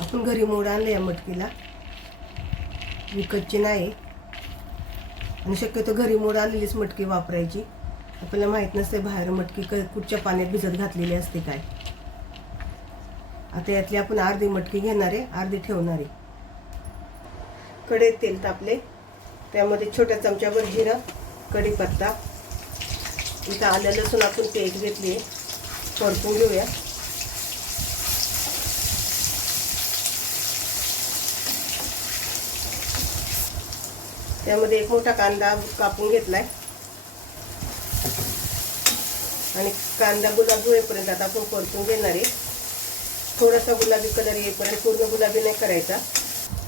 आपण घरी मोड आणलं या मटकीला. विकतची नाही. आणि शक्यतो घरी मोड आलेलीच मटकी वापरायची. आपल्याला माहीत नसते बाहेर मटकी क कुठच्या पाण्यात भिजत घातलेली असते काय. आता यातली आपण अर्धी मटकी घेणार आहे अर्धी ठेवणार आहे. कढईत तेल तापले. त्यामध्ये छोट्या चमच्यावर जिरं कढीपत्ता. इथं आलं लसूण आपण पेस्ट घेतली. आहे परतून घेऊया. त्यामध्ये एक मोठा कांदा कापून घेतलाय. आणि कांदा गुलाबी होईपर्यंत आता आपण परतून घेणार आहे थोडासा गुलाबी कलर येईपर्यंत पूर्ण गुलाबी नाही करायचा.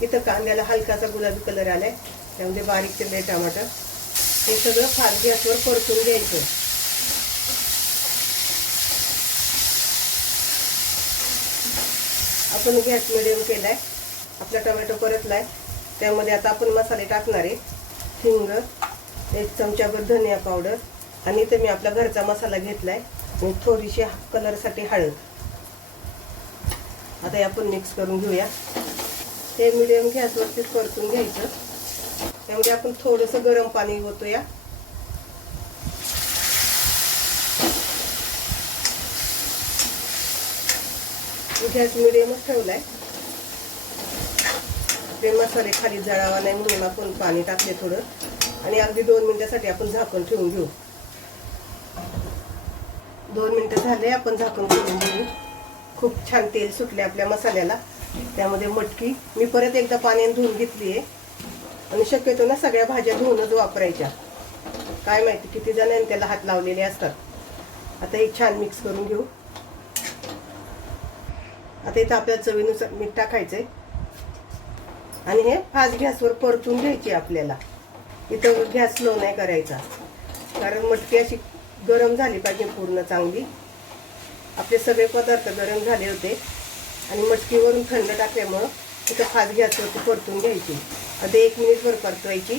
इथं कांद्याला हलकासा गुलाबी कलर आलाय. त्यामध्ये बारीक चिरले टमाटर. हे सगळं फार गॅसवर परतून घ्यायचं. आपण गॅस मिडियम केलाय. आपला टोमॅटो परतलाय. त्यामध्ये आता आपण मसाले टाकणार आहे. हिंग एक चमच्याभर धनिया पावडर आणि इथं मी आपला घरचा मसाला घेतला आहे थोडीशी कलरसाठी हळद. आता आपण मिक्स करून घेऊया. ते मिडियम गॅसवरती परतून घ्यायचं. त्यामध्ये आपण थोडंसं गरम पाणी ओतूया. गॅस मिडियमच आहे ते मसाले खाली जळावा नाही म्हणून आपण पाणी टाकले थोडं. आणि अगदी दोन मिनिटासाठी आपण झाकण ठेवून घेऊ. दोन मिनिटं झाले आपण झाकून ठेवून घेऊ. खूप छान तेल सुटले आपल्या मसाल्याला. त्यामध्ये मटकी. मी परत एकदा पाण्याने धुवून घेतली आहे. आणि शक्यतो ना सगळ्या भाज्या धुवूनच वापरायच्या. काय माहिती किती जणांनी त्याला हात लावलेले असतात. आता हे छान मिक्स करून घेऊ. आता इथं आपल्याला चवीनुसार मीठ टाकायचंय. आणि हे फास्ट गॅसवर परतून घ्यायची आपल्याला. इथं गॅस स्लो नाही करायचा. कारण मटकी अशी गरम झाली पाहिजे पूर्ण चांगली. आपले सगळे पदार्थ गरम झाले होते. आणि मटकीवरून थंड टाकल्यामुळं इथं फास्ट गॅसवरती परतून घ्यायची. आता एक मिनिटभर परतवायची.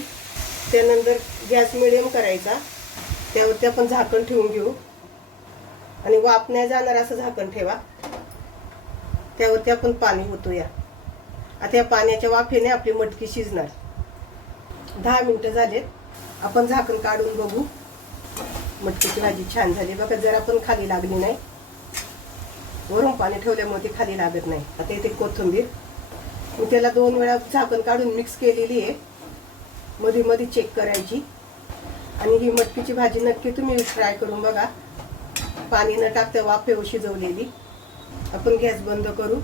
त्यानंतर गॅस मिडियम करायचा. त्यावरती आपण झाकण ठेवून घेऊ. आणि वाप नाही जाणार असं झाकण ठेवा. त्यावरती आपण पाणी ओतूया. आता या पाण्याच्या वाफेने आपली मटकी शिजणार. दहा मिनटं झालेत. आपण झाकण काढून बघू. मटकीची भाजी छान झाली. बघा जरा पण खाली लागली नाही. वरून पाणी ठेवल्यामुळे ती खाली लागत नाही. आता इथे कोथिंबीर. मी त्याला दोन वेळा झाकण काढून मिक्स केलेली आहे. मध्ये मध्ये चेक करायची. आणि ही मटकीची भाजी नक्की तुम्ही ट्राय करून बघा. पाणी न टाकता वाफेवर शिजवलेली. आपण गॅस बंद करू.